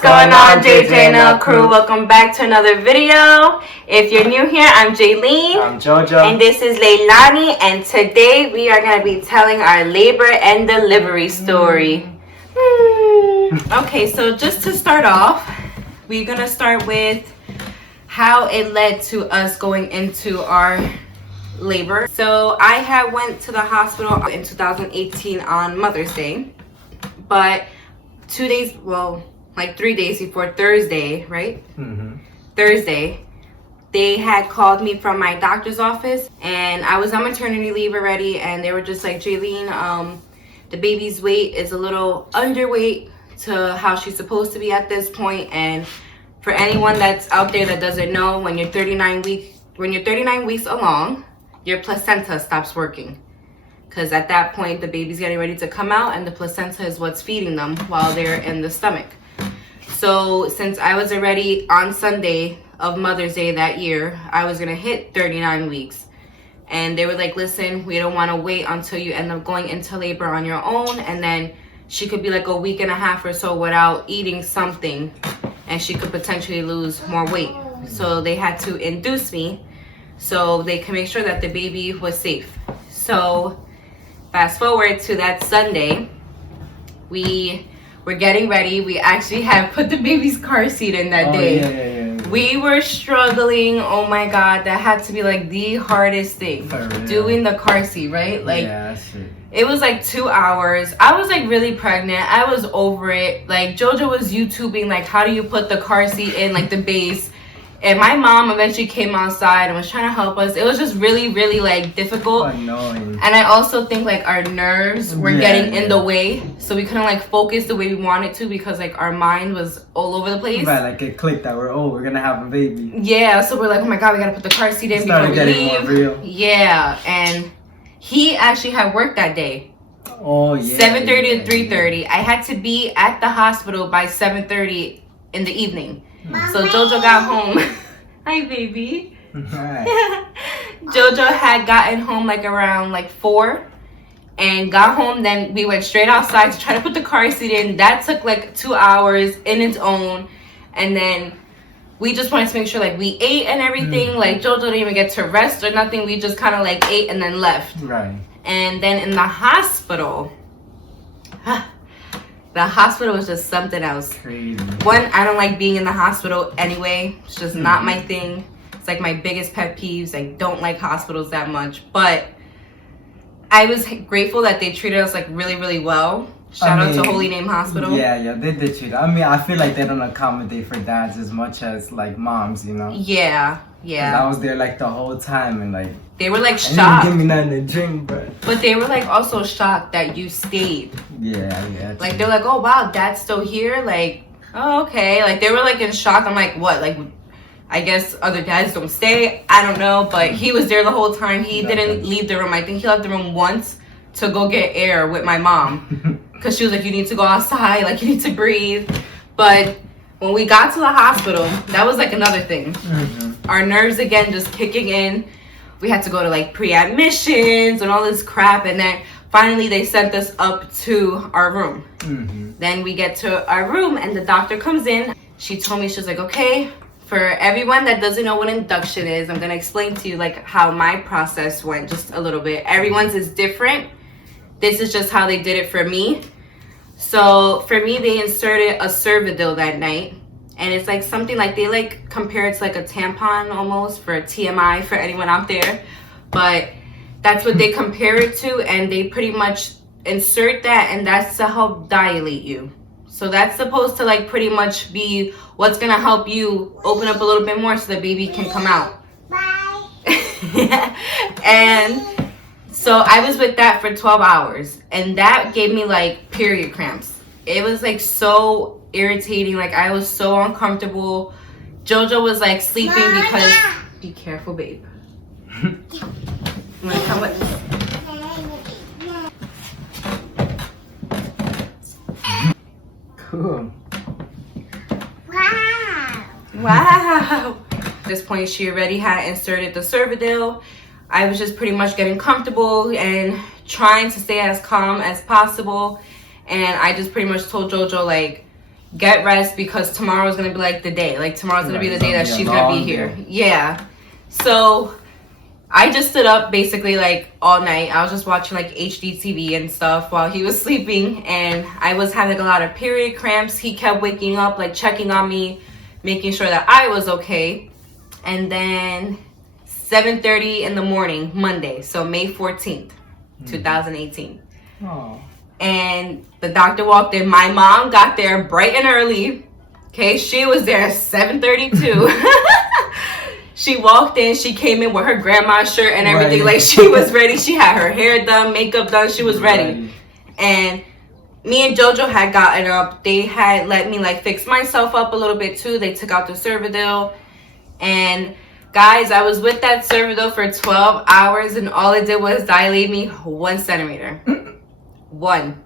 going on, JJ&L Krew? Welcome back to another video. If you're new here, I'm Jaeleen. I'm Jojo. And this is Leilani. And today we are going to be telling our labor and delivery story. Okay, so just to start off, we're going to start with how it led to us going into our labor. So I had went to the hospital in 2018 on Mother's Day. But 2 days, well, like 3 days before Thursday, right? Thursday, they had called me from my doctor's office, and I was on maternity leave already, and they were just like, Jaeleen, the baby's weight is a little underweight to how she's supposed to be at this point. And for anyone that's out there that doesn't know, when you're 39 weeks along, your placenta stops working. Because at that point, the baby's getting ready to come out, and the placenta is what's feeding them while they're in the stomach. So since I was already on Sunday of Mother's Day that year, I was going to hit 39 weeks. And they were like, listen, we don't want to wait until you end up going into labor on your own. And then she could be like a week and a half or so without eating something, and she could potentially lose more weight. So they had to induce me so they can make sure that the baby was safe. So fast forward to that Sunday, we were getting ready. We actually had put the baby's car seat in that day. Yeah. We were struggling. Oh my God, that had to be like the hardest thing, doing the car seat, right? Like, it was like 2 hours. I was like really pregnant. I was over it. Like, Jojo was YouTubing like, how do you put the car seat in, like the base? And my mom eventually came outside and was trying to help us. It was just really, really like difficult. Annoying. And I also think like our nerves were getting in the way. So we couldn't like focus the way we wanted to, because like our mind was all over the place. Right, like it clicked that we're gonna have a baby. Yeah, so we're like, oh my God, we gotta put the car seat in before we leave. More real. Yeah, and he actually had work that day. Oh yeah. 7:30 to 3:30. I had to be at the hospital by 7:30 in the evening. So Jojo got home. Hi, baby. Hi. Jojo had gotten home like around like 4 and got home. Then we went straight outside to try to put the car seat in. That took like 2 hours in its own. And then we just wanted to make sure like we ate and everything. Like Jojo didn't even get to rest or nothing. We just kind of like ate and then left. Right. And then in the hospital, the hospital was just something else. Crazy. One, I don't like being in the hospital anyway. It's just not my thing. It's like my biggest pet peeves. I don't like hospitals that much. But I was grateful that they treated us like really, really well. Shout out to Holy Name Hospital. Yeah, they did treat us. I mean, I feel like they don't accommodate for dads as much as like moms, you know? Yeah. I was there like the whole time, and like they were like shocked. Give me nothing to drink, but they were like also shocked that you stayed. Yeah. Like they're like, oh wow, dad's still here. Like, oh okay. Like they were like in shock. I'm like, what? Like, I guess other dads don't stay. I don't know, but he was there the whole time. He didn't leave the room. I think he left the room once to go get air with my mom, because she was like, you need to go outside. Like you need to breathe. But when we got to the hospital, that was like another thing. Our nerves again just kicking in. We had to go to like pre-admissions and all this crap, and then finally they sent us up to our room. Then we get to our room and the doctor comes in. She told me, she was like, okay, for everyone that doesn't know what induction is, I'm gonna explain to you like how my process went just a little bit. Everyone's is different. This is just how they did it for me. So for me, they inserted a Cervidil that night. And it's like something like they like compare it to like a tampon almost, for TMI for anyone out there. But that's what they compare it to. And they pretty much insert that, and that's to help dilate you. So that's supposed to like pretty much be what's going to help you open up a little bit more so the baby can come out. Bye. And so I was with that for 12 hours. And that gave me like period cramps. It was like so irritating. Like I was so uncomfortable. Jojo was like sleeping because be careful, babe. You wanna come with? Cool. Wow. At this point, she already had inserted the Cervidil. I was just pretty much getting comfortable and trying to stay as calm as possible. And I just pretty much told Jojo, like, get rest because tomorrow's gonna be like the day. Like tomorrow's gonna be the day that she's gonna be here. Yeah. So I just stood up basically like all night. I was just watching like HDTV and stuff while he was sleeping, and I was having a lot of period cramps. He kept waking up, like checking on me, making sure that I was okay. And then 7:30 in the morning, Monday, so May 14th, 2018. Oh. And the doctor walked in. My mom got there bright and early. Okay, she was there at 7:32. She walked in. She came in with her grandma's shirt and everything. Like she was ready. She had her hair done, makeup done. She was ready. And me and Jojo had gotten up. They had let me like fix myself up a little bit too. They took out the Cervidil. And guys, I was with that Cervidil for 12 hours, and all it did was dilate me 1 centimeter. 1.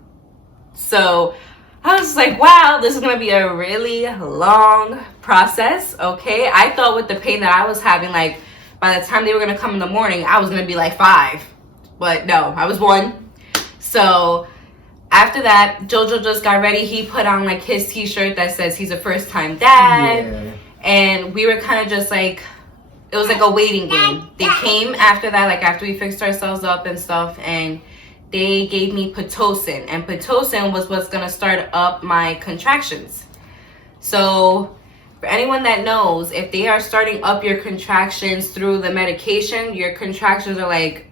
So I was like, wow, this is gonna be a really long process. Okay, I thought with the pain that I was having, like by the time they were gonna come in the morning, I was gonna be like 5, but no, I was 1. So after that, Jojo just got ready. He put on like his t-shirt that says he's a first-time dad. And we were kind of just like, it was like a waiting game. They came after that, like after we fixed ourselves up and stuff, and they gave me Pitocin, and Pitocin was what's gonna start up my contractions. So for anyone that knows, if they are starting up your contractions through the medication, your contractions are like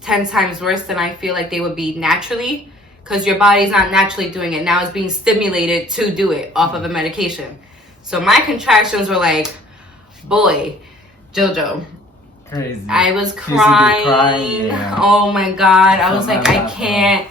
10 times worse than I feel like they would be naturally, because your body's not naturally doing it. Now it's being stimulated to do it off of a medication. So my contractions were like, boy, Jojo. Crazy. I was crying. Yeah. Oh my God. I was like, I can't.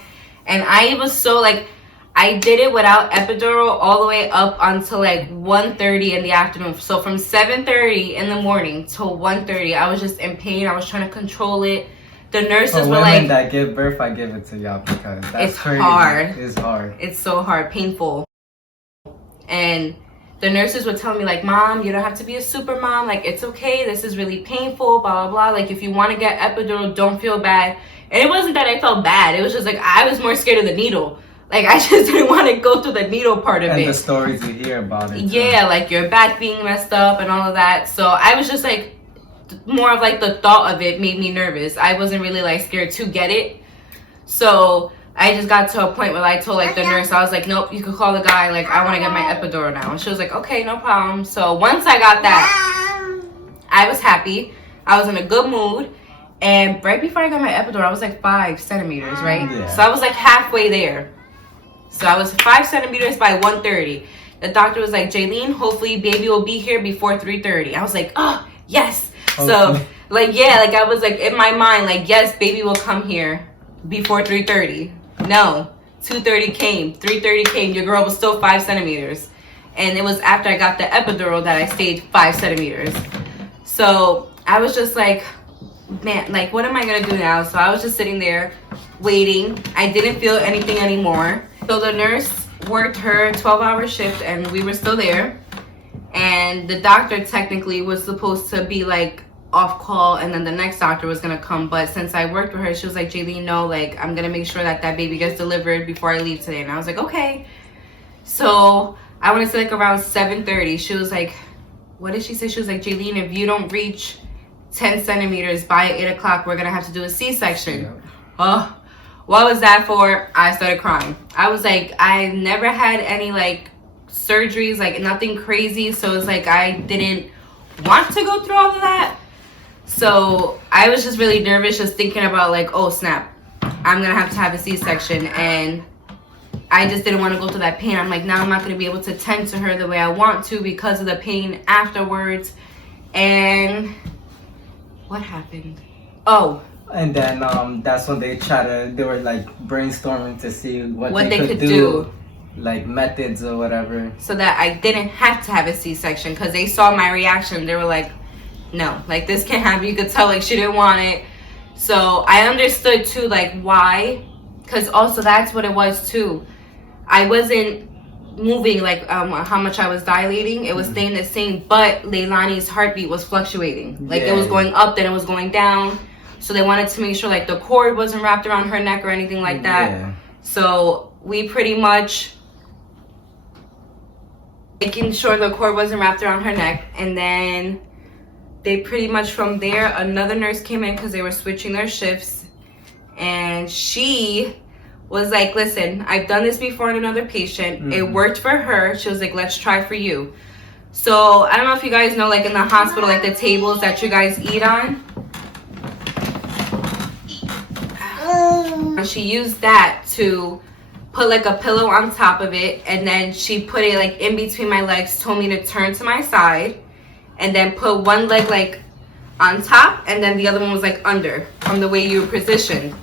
And I was so like, I did it without epidural all the way up until like 1:30 in the afternoon. So from 7:30 in the morning till 1:30, I was just in pain. I was trying to control it. The nurses were like, that give birth, I give it to y'all because that's it's crazy. hard. It's hard. It's so hard, painful. And the nurses would tell me like, Mom, you don't have to be a super mom. Like, it's okay. This is really painful, blah, blah, blah. Like, if you want to get epidural, don't feel bad. And it wasn't that I felt bad. It was just like, I was more scared of the needle. Like, I just didn't want to go through the needle part of it. And the stories you hear about it. Yeah, like your back being messed up and all of that. So I was just like, more of like the thought of it made me nervous. I wasn't really like scared to get it. So I just got to a point where I told like the nurse, I was like, nope, you could call the guy. Like, I want to get my epidural now. And she was like, okay, no problem. So once I got that, I was happy. I was in a good mood. And right before I got my epidural, I was like 5 centimeters, right? Yeah. So I was like halfway there. So I was 5 centimeters by 1:30. The doctor was like, Jaeleen, hopefully baby will be here before 3:30. I was like, oh, yes. Okay. So like, yeah, like I was like in my mind, like, yes, baby will come here before 3:30. No, 2:30 came, 3:30 came. Your girl was still 5 centimeters. And it was after I got the epidural that I stayed 5 centimeters. So I was just like, man, like, what am I going to do now? So I was just sitting there waiting. I didn't feel anything anymore. So the nurse worked her 12-hour shift and we were still there. And the doctor technically was supposed to be like off call, and then the next doctor was gonna come, but since I worked with her, she was like, Jaeleen, no, like, I'm gonna make sure that that baby gets delivered before I leave today. And I was like, okay. So I want to say like around 7:30, she was like, what did she say? She was like, Jaeleen, if you don't reach 10 centimeters by 8 o'clock, we're gonna have to do a C-section. Yeah. Oh, what was that for? I started crying. I was like, I never had any like surgeries, like nothing crazy, so it's like I didn't want to go through all of that. So I was just really nervous, just thinking about like, oh snap, I'm gonna have a C-section, and I just didn't want to go through that pain. I'm like, now I'm not gonna be able to tend to her the way I want to because of the pain afterwards. And what happened? Oh, and then that's when they were like brainstorming to see what they could do, like methods or whatever, so that I didn't have to have a C-section, because they saw my reaction. They were like, no, like, this can't happen. You could tell like she didn't want it. So I understood too, like, why, because also that's what it was too. I wasn't moving like how much I was dilating. It was staying the same, but Leilani's heartbeat was fluctuating. Like, it was going up, then it was going down. So they wanted to make sure like the cord wasn't wrapped around her neck or anything like that. Yeah. So we pretty much making sure the cord wasn't wrapped around her neck. And then they pretty much from there, another nurse came in because they were switching their shifts. And she was like, listen, I've done this before in another patient. It worked for her. She was like, let's try for you. So I don't know if you guys know, like in the hospital, like the tables that you guys eat on. She used that to put like a pillow on top of it, and then she put it like in between my legs, told me to turn to my side, and then put one leg like on top and then the other one was like under from the way you were positioned.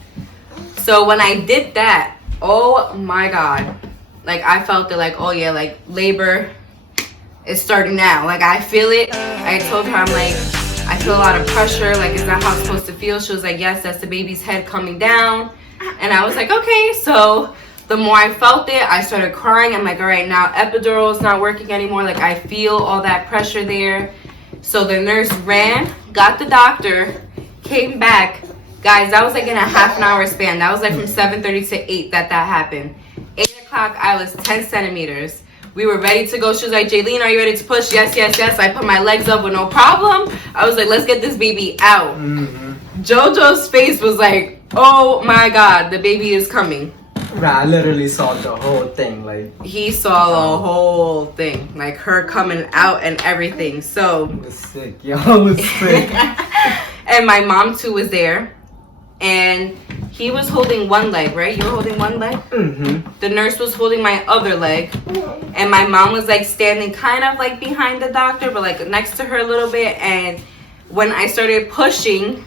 So when I did that, oh my God, like I felt it, like, oh yeah, like labor is starting now. Like I feel it. I told her, I'm like, I feel a lot of pressure. Like, is that how it's supposed to feel? She was like, yes, that's the baby's head coming down. And I was like, okay. So the more I felt it, I started crying. I'm like, all right, now epidural is not working anymore. Like I feel all that pressure there. So the nurse ran, got the doctor, came back. Guys, that was like in a half an hour span. That was like from 7:30 to 8 that happened. 8 o'clock, I was 10 centimeters. We were ready to go. She was like, Jaeleen, are you ready to push? Yes, yes, yes. I put my legs up with no problem. I was like, let's get this baby out. Jojo's face was like, oh my God, the baby is coming. Right, I literally saw the whole thing. Like he saw the whole thing, like her coming out and everything. So I was sick, yo. I was sick. And my mom too was there. And he was holding one leg, right? You were holding one leg? The nurse was holding my other leg. And my mom was like standing kind of like behind the doctor, but like next to her a little bit. And when I started pushing,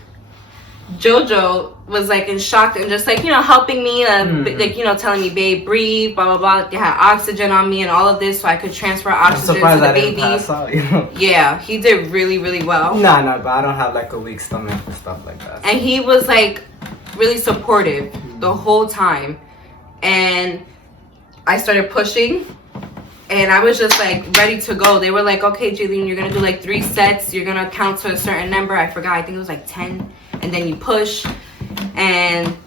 Jojo was like in shock and just like, you know, helping me, like, you know, telling me, babe, breathe, blah, blah, blah. They had oxygen on me and all of this so I could transfer oxygen to the baby. Pass out, you know? Yeah, he did really, really well. No, but I don't have like a weak stomach for stuff like that. And he was like really supportive the whole time. And I started pushing and I was just like ready to go. They were like, okay, Jaeleen, you're gonna do like 3 sets. You're gonna count to a certain number. I forgot, I think it was like 10. And then you push. And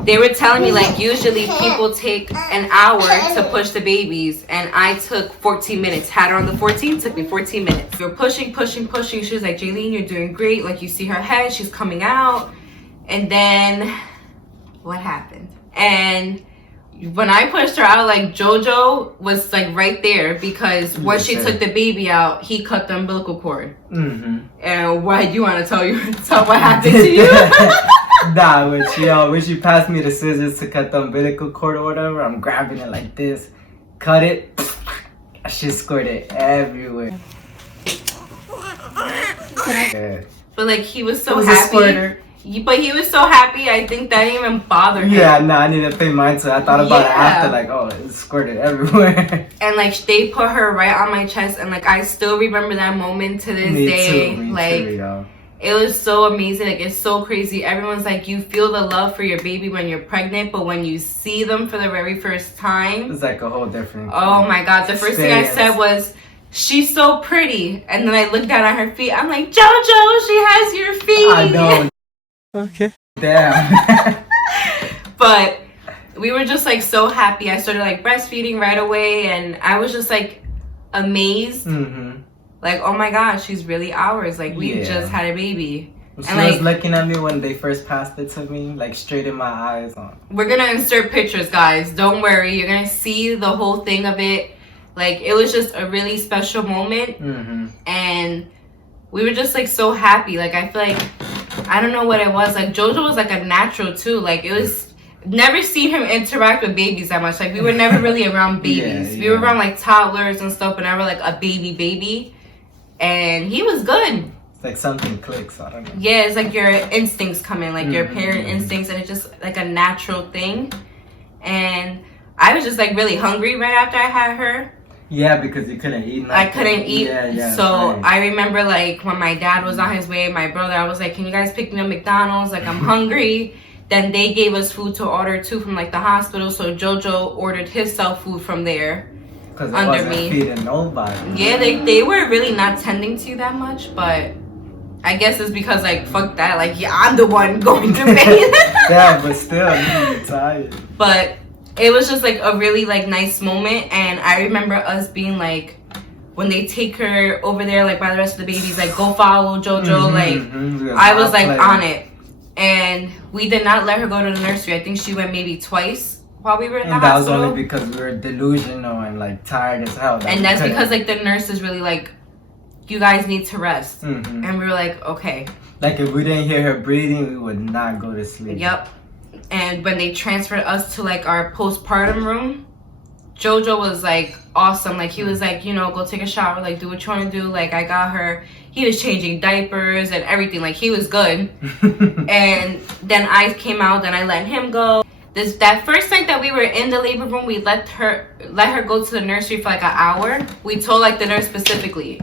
they were telling me like usually people take an hour to push the babies, and I took 14 minutes. Had her on the 14, took me 14 minutes. We were pushing. She was like, Jaeleen, you're doing great. Like you see her head, she's coming out. And then what happened? And when I pushed her out, like Jojo was like right there because once she took the baby out, he cut the umbilical cord. And why do you want to tell what happened to you? Nah, when she passed me the scissors to cut the umbilical cord or whatever, I'm grabbing it like this, cut it, she squirted everywhere. Yeah. But like he was so happy. But he was so happy, I think that didn't even bother him. Yeah, no, I need to pay mine too. I thought about it after, like, oh, it squirted everywhere. And like they put her right on my chest, and like I still remember that moment to this day. Me too, it was so amazing. Like it's so crazy. Everyone's like, you feel the love for your baby when you're pregnant, but when you see them for the very first time, it's like a whole different. Oh my God! The first thing I said was, she's so pretty, and then I looked down at her feet. I'm like, Jojo, she has your feet. I know. Okay. Damn. But we were just like so happy. I started like breastfeeding right away, and I was just like amazed. Like, oh my gosh, she's really ours. Like we just had a baby. She was looking at me when they first passed it to me, like straight in my eyes. We're gonna insert pictures, guys. Don't worry, you're gonna see the whole thing of it. Like it was just a really special moment, and we were just like so happy. Like I feel like, I don't know what it was. Like Jojo was like a natural too. Like it was, never seen him interact with babies that much. Like we were never really around babies. We were around like toddlers and stuff, but never like a baby. And he was good. It's like something clicks. I don't know. Yeah, it's like your instincts come in, like your parent instincts, and it's just like a natural thing. And I was just like really hungry right after I had her. Yeah, because you couldn't eat nothing. I couldn't eat. So right. I remember like when my dad was on his way, my brother, I was like, can you guys pick me up McDonald's? Like I'm hungry. Then they gave us food to order too from like the hospital. So Jojo ordered himself food from there. Because it wasn't feeding nobody. Yeah, they were really not tending to you that much, but I guess it's because like fuck that. Like yeah, I'm the one going to bathe. Yeah, but still, you're tired. But it was just like a really like nice moment, and I remember us being like when they take her over there, like by the rest of the babies, like go follow Jojo. I was like on it, and we did not let her go to the nursery. I think she went maybe twice while we were in the hospital. And that was only because we were delusional and like tired as hell. And that's because like the nurse is really like, you guys need to rest. And we were like, okay. Like if we didn't hear her breathing, we would not go to sleep. Yep. And when they transferred us to like our postpartum room, Jojo was like awesome. Like he was like, you know, go take a shower, like do what you want to do. Like I got her, he was changing diapers and everything. Like he was good. And then I came out, then I let him go. That first night that we were in the labor room, we let her go to the nursery for like an hour. We told like the nurse specifically,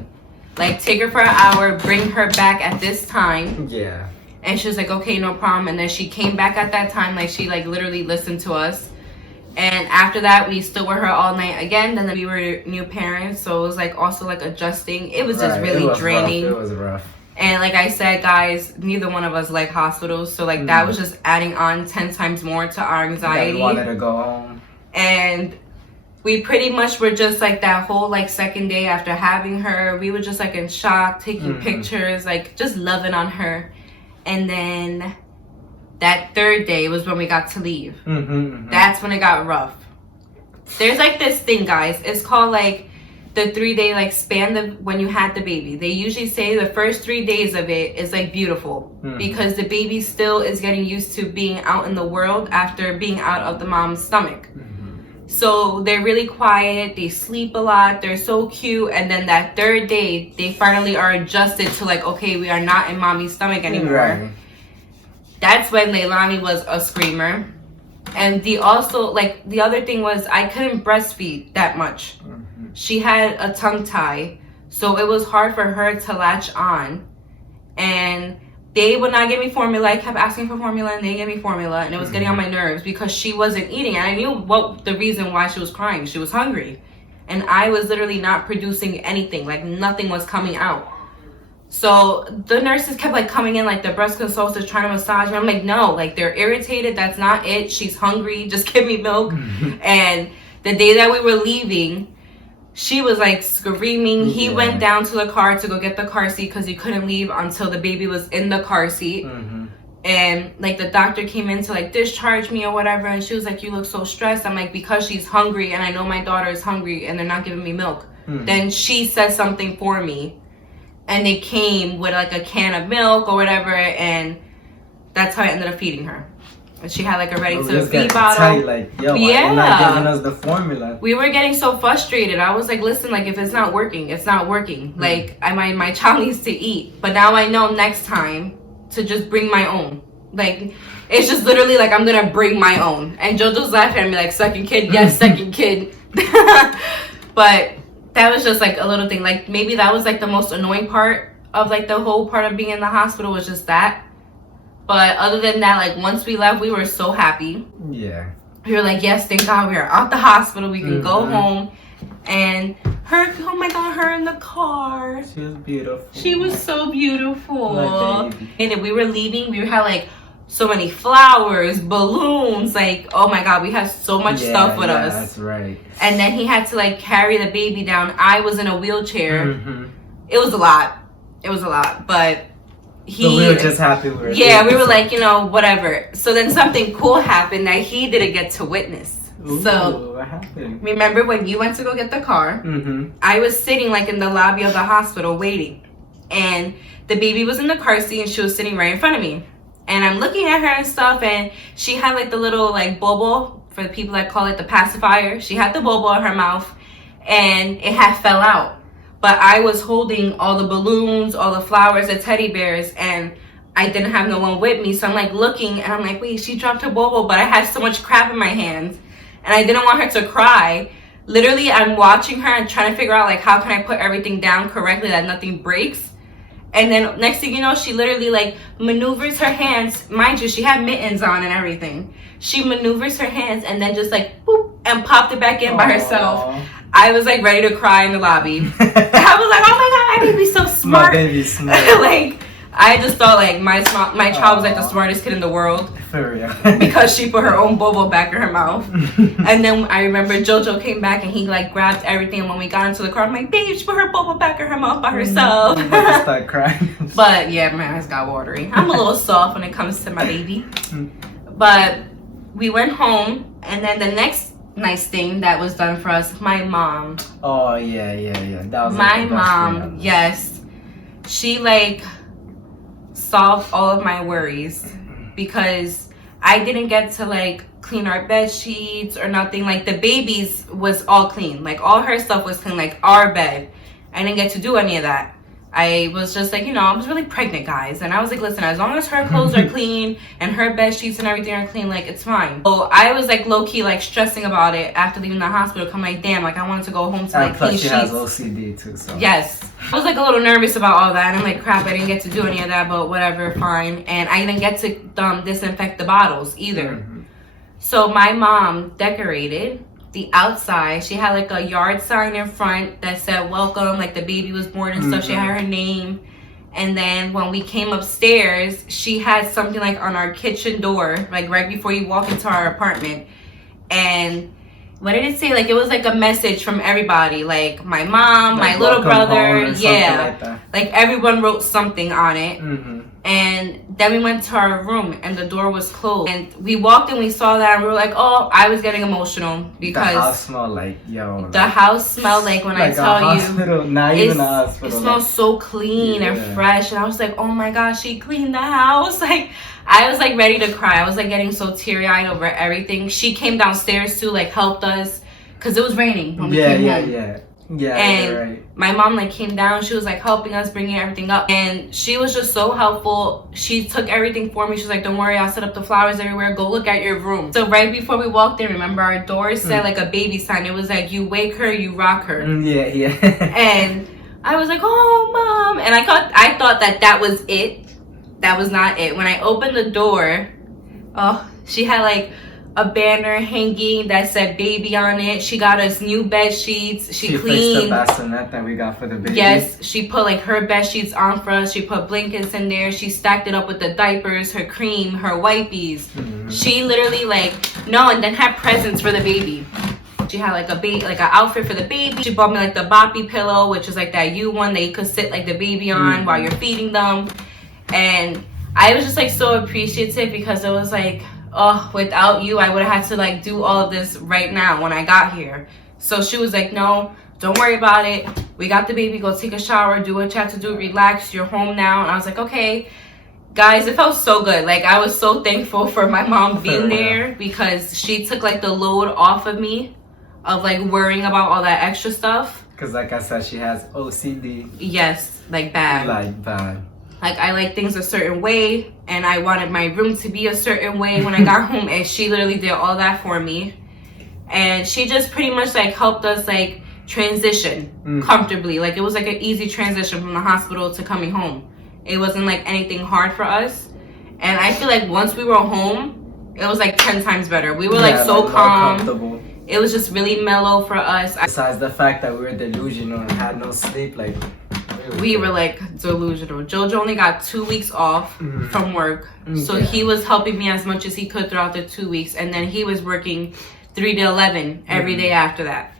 like take her for an hour, bring her back at this time. Yeah. And she was like, okay, no problem. And then she came back at that time, like she like literally listened to us. And after that, we stood with her all night again. Then we were new parents, so it was like also like adjusting. It was just really draining. Rough. It was rough. And like I said, guys, neither one of us like hospitals, so like that was just adding on 10 times more to our anxiety. We wanted to go home. And we pretty much were just like that whole like second day after having her, we were just like in shock, taking pictures, like just loving on her. And then that third day was when we got to leave. That's when it got rough. There's like this thing, guys. It's called like the 3-day like span when you had the baby. They usually say the first 3 days of it is like beautiful because the baby still is getting used to being out in the world after being out of the mom's stomach. So they're really quiet, they sleep a lot, they're so cute, and then that third day they finally are adjusted to like, okay, we are not in mommy's stomach anymore. Right. That's when Leilani was a screamer. And the other thing was I couldn't breastfeed that much. She had a tongue tie, so it was hard for her to latch on. And they would not give me formula. I kept asking for formula and they gave me formula, and it was getting on my nerves because she wasn't eating. And I knew what the reason why she was crying. She was hungry. And I was literally not producing anything. Like nothing was coming out. So the nurses kept like coming in, like the breast consultants trying to massage me. I'm like, no, like they're irritated. That's not it. She's hungry. Just give me milk. And the day that we were leaving, she was like screaming. He went down to the car to go get the car seat because he couldn't leave until the baby was in the car seat. And like the doctor came in to like discharge me or whatever, and she was like, you look so stressed. I'm like, because she's hungry and I know my daughter is hungry and they're not giving me milk. Then she said something for me, and they came with like a can of milk or whatever, and that's how I ended up feeding her. And she had like a ready-to-feed bottle. Tight, like, yo, you're not giving us the formula. We were getting so frustrated. I was like, listen, like if it's not working, it's not working. Like my child needs to eat. But now I know next time to just bring my own. Like it's just literally like I'm gonna bring my own. And Jojo's laughing at me like, second kid, yes, second kid. But that was just like a little thing. Like maybe that was like the most annoying part of like the whole part of being in the hospital was just that. But other than that, like once we left, we were so happy. Yeah. We were like, yes, thank God we are out the hospital. We can go home. And her, oh my God, her in the car. She was beautiful. She was so beautiful. My baby. And then we were leaving, we had like so many flowers, balloons. Like, oh my God, we had so much stuff with us. That's right. And then he had to like carry the baby down. I was in a wheelchair. It was a lot. It was a lot. But we were just happy we were there. We were like, you know, whatever. So then something cool happened that he didn't get to witness. Ooh, so what happened? Remember when you went to go get the car? I was sitting like in the lobby of the hospital waiting, and the baby was in the car seat and she was sitting right in front of me, and I'm looking at her and stuff, and she had like the little like bobo, for the people that call it the pacifier. She had the bobo in her mouth and it had fell out. But I was holding all the balloons, all the flowers, the teddy bears, and I didn't have no one with me. So I'm like looking, and I'm like, wait, she dropped her bobo, but I had so much crap in my hands, and I didn't want her to cry. Literally, I'm watching her and trying to figure out like how can I put everything down correctly that nothing breaks. And then next thing you know, she literally like maneuvers her hands. Mind you, she had mittens on and everything. She maneuvers her hands and then just like boop and popped it back in by herself. I was like ready to cry in the lobby. I was like, oh my God, my baby's so smart. My baby's smart. I just thought like my child was like the smartest kid in the world. For real. Because she put her own bobo back in her mouth. And then I remember Jojo came back and he like grabbed everything. And when we got into the car, I'm like, babe, she put her bobo back in her mouth by herself. I'm about to start crying. But yeah, my eyes got watery. I'm a little soft when it comes to my baby. But we went home, and then the next nice thing that was done for us, my mom. Oh yeah. That was my like the best mom. thing ever. Yes, she like solved all of my worries because I didn't get to like clean our bed sheets or nothing. Like the baby's was all clean, like all her stuff was clean, like our bed. I didn't get to do any of that. I was just like, I was really pregnant, guys. And I was like, listen, as long as her clothes are clean and her bed sheets and everything are clean, like, it's fine. So I was like low-key like stressing about it after leaving the hospital. I'm like, damn, like I wanted to go home to like clean sheets. Plus she has OCD too, so. Yes. I was like a little nervous about all that. And I'm like, crap, I didn't get to do any of that, but whatever, fine. And I didn't get to disinfect the bottles either. So my mom decorated the outside. She had like a yard sign in front that said welcome, like the baby was born and stuff. She had her name. And then when we came upstairs, she had something like on our kitchen door, like right before you walk into our apartment. And what did it say? Like it was like a message from everybody, like my mom, like my little brother, like everyone wrote something on it. And then we went to our room and the door was closed. And we walked and we saw that and we were like, oh, I was getting emotional because the house smelled like, the house smelled like when like I tell hospital, not even a hospital. It smells so clean and fresh. And I was like, oh my gosh, she cleaned the house. Like I was like ready to cry. I was like getting so teary-eyed over everything. She came downstairs too, like helped us because it was raining when we came home. Yeah, and right. My mom like came down. She was like helping us, bringing everything up, and she was just so helpful. She took everything for me. She's like, don't worry, I'll set up the flowers everywhere. Go look at your room. So right before we walked in, remember our doors said like a baby sign. It was like, you wake her, you rock her. Yeah. And I was like, oh mom, and I thought that was it. That was not it. When I opened the door, oh, she had like a banner hanging that said baby on it. She got us new bed sheets. She cleaned fixed the bassinet that we got for the baby. Yes, she put like her bed sheets on for us. She put blankets in there. She stacked it up with the diapers, her cream, her wipies. She literally and then had presents for the baby. She had like an outfit for the baby. She bought me like the boppy pillow, which is like that one that you could sit like the baby on while you're feeding them. And I was just like so appreciative because it was like, oh, without you, I would have had to like do all of this right now when I got here. So she was like, no, don't worry about it. We got the baby. Go take a shower. Do what you have to do. Relax. You're home now. And I was like, okay. Guys, it felt so good. Like, I was so thankful for my mom being there because she took like the load off of me of like worrying about all that extra stuff. Because like I said, she has OCD. Yes, like bad. Like bad. Like, I like things a certain way, and I wanted my room to be a certain way when I got home, and she literally did all that for me. And she just pretty much, like, helped us, like, transition comfortably. Like, it was, like, an easy transition from the hospital to coming home. It wasn't, like, anything hard for us. And I feel like once we were home, it was, like, 10 times better. We were, like, so calm. It was just really mellow for us. Besides the fact that we were delusional and had no sleep, like... We were like delusional. Jojo only got 2 weeks off from work. So he was helping me as much as he could throughout the 2 weeks. And then he was working 3 to 11 every day after that.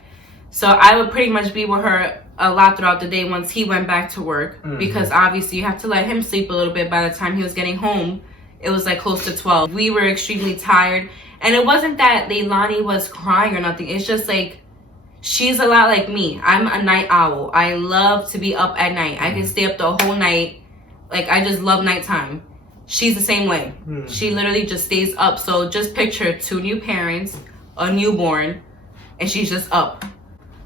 So I would pretty much be with her a lot throughout the day once he went back to work. Because obviously you have to let him sleep a little bit. By the time he was getting home, it was like close to 12. We were extremely tired. And it wasn't that Leilani was crying or nothing. It's just like, she's a lot like me. I'm a night owl. I love to be up at night. I can stay up the whole night. Like, I just love nighttime. She's the same way. She literally just stays up. So just picture 2 new parents, a newborn, and she's just up.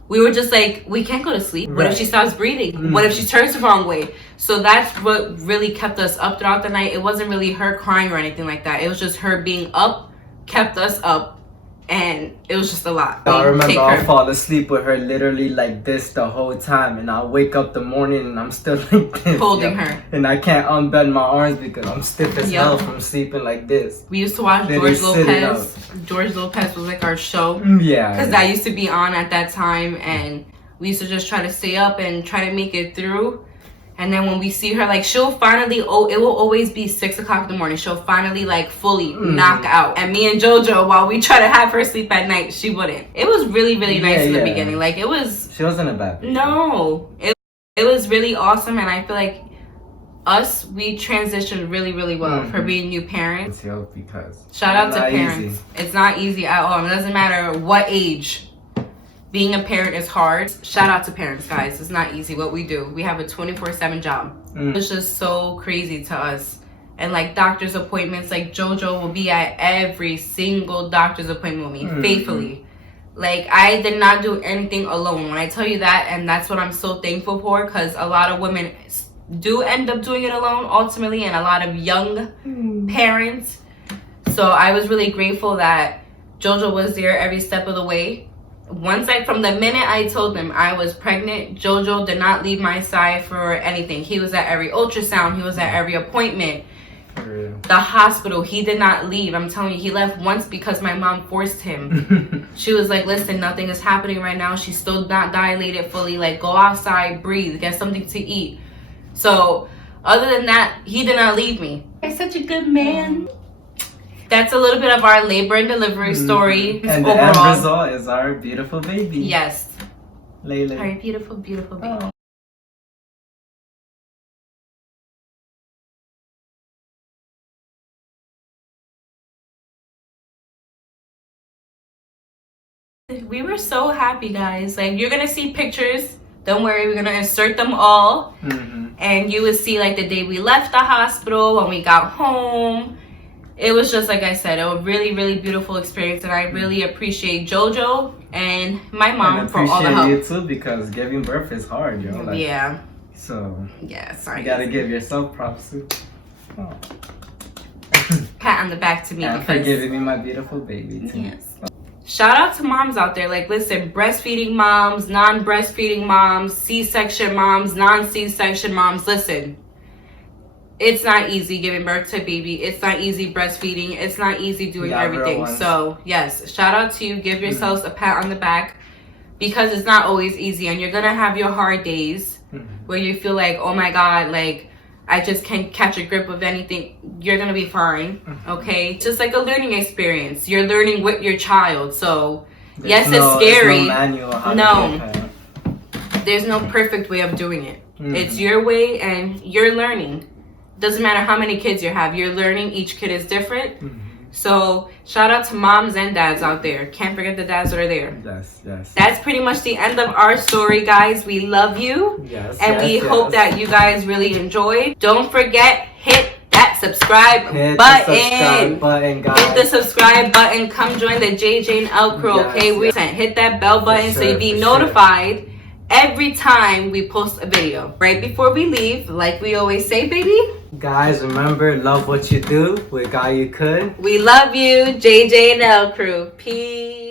We were just like, we can't go to sleep. What if she stops breathing? What if she turns the wrong way? So that's what really kept us up throughout the night. It wasn't really her crying or anything like that. It was just her being up, kept us up. And it was just a lot. I remember I'll fall asleep with her literally like this the whole time. And I'll wake up the morning and I'm still like this. Holding her. And I can't unbend my arms because I'm stiff as hell from sleeping like this. We used to watch George Lopez. George Lopez was like our show. Yeah. Because that used to be on at that time. And we used to just try to stay up and try to make it through. And then when we see her, like, she'll finally, it will always be 6 o'clock in the morning. She'll finally, like, fully knock out. And me and Jojo, while we try to have her sleep at night, she wouldn't. It was really, really nice in the beginning. Like, it was... She wasn't a bad bitch. No. It was really awesome. And I feel like we transitioned really, really well for being new parents. Because shout out to parents. Easy. It's not easy at all. It doesn't matter what age. Being a parent is hard. Shout out to parents, guys. It's not easy what we do. We have a 24/7 job. It's just so crazy to us. And like doctor's appointments, like Jojo will be at every single doctor's appointment with me, faithfully. Like, I did not do anything alone. When I tell you that, and that's what I'm so thankful for, because a lot of women do end up doing it alone ultimately, and a lot of young parents. So I was really grateful that Jojo was there every step of the way. From the minute I told him I was pregnant, Jojo did not leave my side for anything. He was at every ultrasound. He was at every appointment. The hospital, he did not leave. I'm telling you, he left once because my mom forced him. She was like, listen, nothing is happening right now. She's still not dilated fully. Like, go outside, breathe, get something to eat. So, other than that, he did not leave me. He's such a good man. That's a little bit of our labor and delivery story. And the end result is our beautiful baby. Yes. Layla. Our beautiful, beautiful baby. Oh. We were so happy, guys. Like, you're gonna see pictures. Don't worry, we're gonna insert them all. And you would see like the day we left the hospital, when we got home. It was just, like I said, a really, really beautiful experience, and I really appreciate Jojo and my mom for all the help. I appreciate you too, because giving birth is hard, yo. Like, yeah. So yeah, sorry. You gotta give yourself props too. Oh. Pat on the back to me. And for giving me my beautiful baby too. Yes. Shout out to moms out there. Like, listen, breastfeeding moms, non-breastfeeding moms, C-section moms, non-C-section moms. Listen. It's not easy giving birth to a baby. It's not easy breastfeeding. It's not easy doing everything. So, yes, shout out to you. Give yourselves a pat on the back, because it's not always easy. And you're going to have your hard days where you feel like, oh, my God, like, I just can't catch a grip of anything. You're going to be fine, okay? It's just like a learning experience. You're learning with your child. So, yes, it's scary. There's no perfect way of doing it. It's your way, and you're learning. Doesn't matter how many kids you have, you're learning. Each kid is different. So shout out to moms and dads out there. Can't forget the dads that are there. Yes. That's pretty much the end of our story, guys. We love you. And we hope that you guys really enjoyed. Don't forget, hit that subscribe button. Guys. Hit the subscribe button. Come join the JJ&L Krew, okay? Hit that bell button so you be notified every time we post a video. Right before we leave, like we always say, baby. Guys, remember, love what you do with God you could. We love you, JJ&L Krew. Peace.